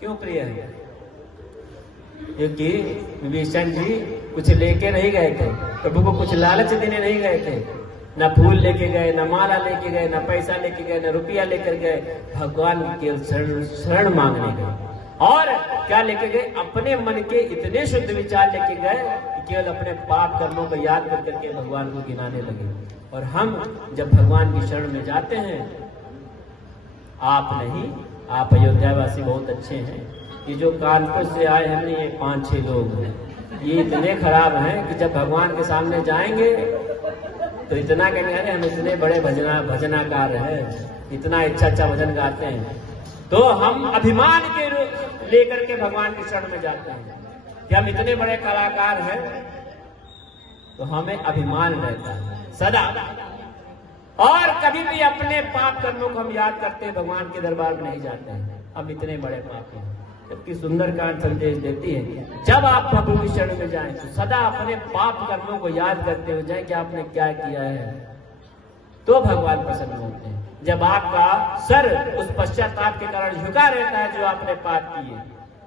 क्यों प्रिय है? क्योंकि विभीषण जी कुछ लेके नहीं गए थे, प्रभु को कुछ लालच देने नहीं गए थे। न फूल लेके गए, न माला लेके गए, न पैसा लेके गए, न रुपया लेकर गए। भगवान के शरण मांगने गए। और क्या लेके गए? अपने मन के इतने शुद्ध विचार लेके गए कि केवल अपने पाप कर्मों को याद कर करके भगवान को गिनाने लगे। और हम जब भगवान की शरण में जाते हैं, आप नहीं, आप अयोध्यावासी बहुत अच्छे हैं। ये जो कानपुर से आए हैं, ये 5-6 लोग हैं, ये इतने खराब हैं कि जब भगवान के सामने जाएंगे तो इतना कहेंगे, अरे हम इतने बड़े भजनाकार हैं, इतना अच्छा भजन गाते हैं। तो हम अभिमान के लेकर के भगवान की शरण में जाते हैं कि हम इतने बड़े कलाकार हैं, तो हमें अभिमान रहता है सदा। और कभी भी अपने पाप कर्मों को हम याद करते हैं, भगवान के दरबार में नहीं जाते हैं, हम इतने बड़े पापी हैं। जबकि सुंदरकांड संदेश देती है, जब आप प्रभु की शरण में जाएं तो सदा अपने पाप कर्मों को याद करते हुए जाएं कि आपने क्या किया है, तो भगवान प्रसन्न होते हैं। जब आपका सर उस पश्चाताप के कारण झुका रहता है जो आपने पाप किए,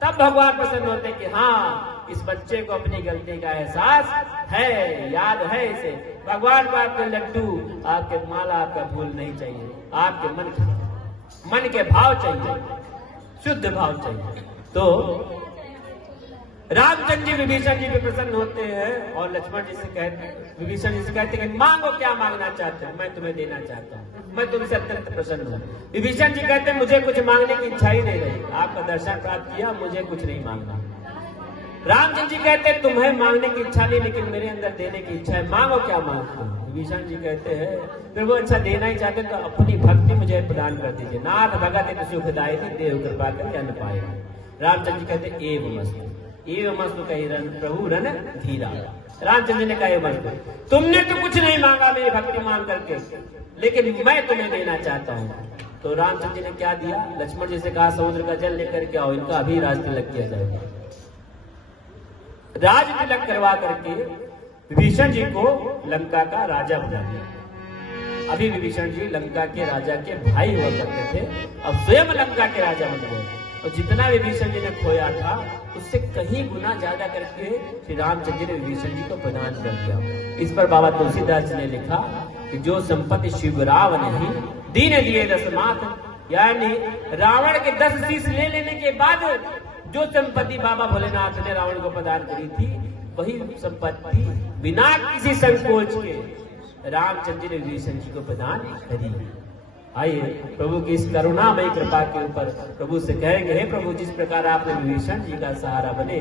तब भगवान प्रसन्न होते हैं कि हाँ, इस बच्चे को अपनी गलती का एहसास है, याद है इसे। भगवान को आपके लड्डू, आपके माला, आपका फूल नहीं चाहिए, आपके मन के भाव चाहिए, शुद्ध भाव चाहिए। तो रामचंद्र जी विभीषण जी भी प्रसन्न होते हैं और लक्ष्मण जी से कहते हैं, विभीषण जी से कहते हैं, मांगो, क्या मांगना चाहते हो, मैं तुम्हें देना चाहता हूँ, मैं तुमसे अत्यंत प्रसन्न हूँ। विभीषण जी कहते हैं, मुझे कुछ मांगने की इच्छा ही नहीं रही, आपका दर्शन प्राप्त किया, मुझे कुछ नहीं मांगना। रामचंद्र जी कहते हैं, तुम्हें मांगने की इच्छा नहीं, लेकिन मेरे अंदर देने की इच्छा है, मांगो, क्या मांगते हो। विभीषण जी कहते हैं, फिर वो अच्छा देना ही चाहते तो अपनी भक्ति मुझे प्रदान कर दीजिए। नाथ भगत सुखदायी देव कृपा करके अन्न पाए। रामचंद्र जी कहते हैं, एवं मस्तु कही प्रभु रन धीरा। रामचंद्र ने कहा, मस्तु, तुमने तो कुछ नहीं मांगा मेरी भक्ति मांग करके, लेकिन मैं तुम्हें देना चाहता हूँ। तो रामचंद्र जी ने क्या दिया? लक्ष्मण जी से कहा, समुद्र का जल लेकर के आओ, इनका अभी राज तिलक किया जाएगा। राज तिलक करवा करके विभीषण जी को लंका का राजा बना दिया। अभी विभीषण जी लंका के राजा के भाई हुआ करते थे, अब स्वयं लंका के राजा बन गए। तो जितना विभीषण जी ने खोया था, उससे कहीं गुना ज्यादा करके श्री रामचंद्र जी ने विभीषण जी को प्रदान कर दिया। इस पर बाबा तुलसीदास जी ने लिखा कि जो संपत्ति शिवराव नहीं दीन दिए 10 मात, यानी रावण के 10 शीश ले लेने के बाद जो संपत्ति बाबा भोलेनाथ ने रावण को प्रदान करी थी, वही संपत्ति बिना किसी संकोच के रामचंद्र जी ने विभीषण जी को प्रदान करी। आइए प्रभु की इस करुणामयी कृपा के ऊपर प्रभु से कहेंगे, हे प्रभु, जिस प्रकार आपने विभीषण जी का सहारा बने,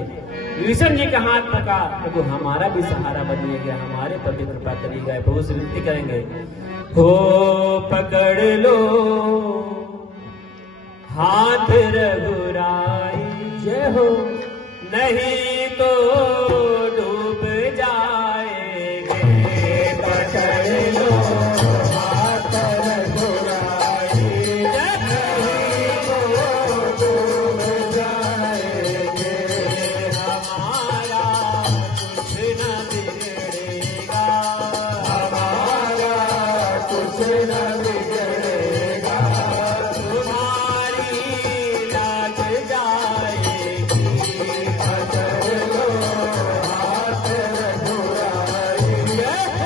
विभीषण जी का हाथ पकड़ा, प्रभु हमारा भी सहारा बनिएगा, हमारे पर भी कृपा करिएगा। प्रभु से विनती करेंगे, हो पकड़ लो हाथ रघुराई, जय हो, नहीं तो डूब जाएंगे। पकड़ लो हाथ रघुराई, नहीं तो डूब जाएंगे। हमारा कुछ न बिगड़ेगा, हमारा कुछ न बिगड़ेगा, तुम्हारी लाज जाएगी। पकड़ लो हाथ रघुराई,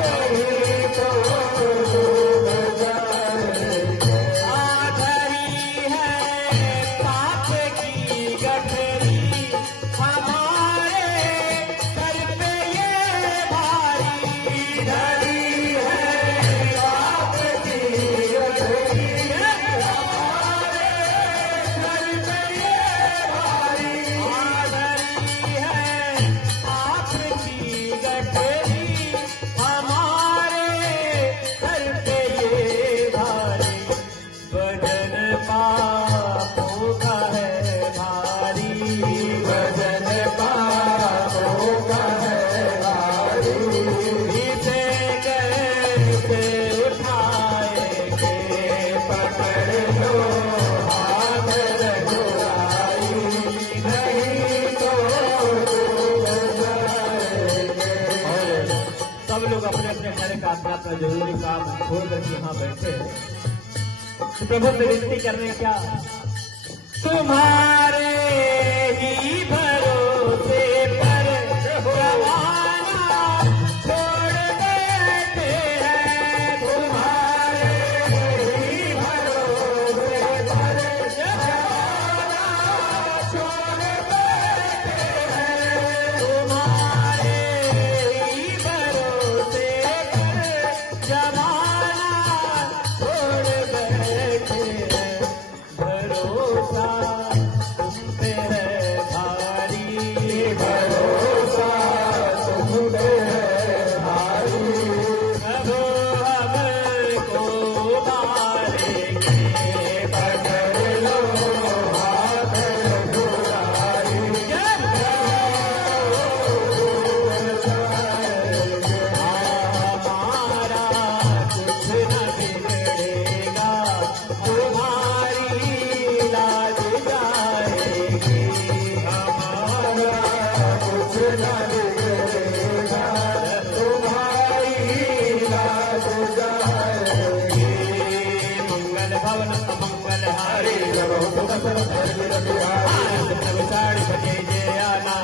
नहीं तो डूब जाएंगे। आधरी है पाप की गठरी, हमारे सर पे ये भारी, धरी है पाप की गठरी, हमारे सर पे ये भारी। आधरी है पाप की गठरी, हमारे सर पे ये भारी। वजन पापों का है भारी, वजन पापों का है भारी। इसे कैसे उठाएंगे। पकड़ लो हाथ रघुराई, नहीं तो डूब जाएंगे। और सब लोग अपने अपने घर का अपना जरूरी काम छोड़ करके यहाँ बैठे हैं। प्रभु से विनती करने क्या, तुम्हारे साड़ी बजे जे आना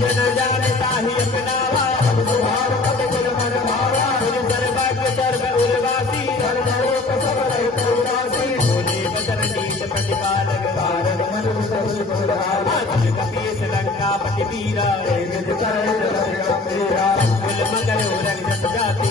जन जाने ताही अपनावा सर्व उर्वासी बोले बदर नीत प्रतिपालक कपीस लंकापति वीरा कुल मगर उरग जस जाति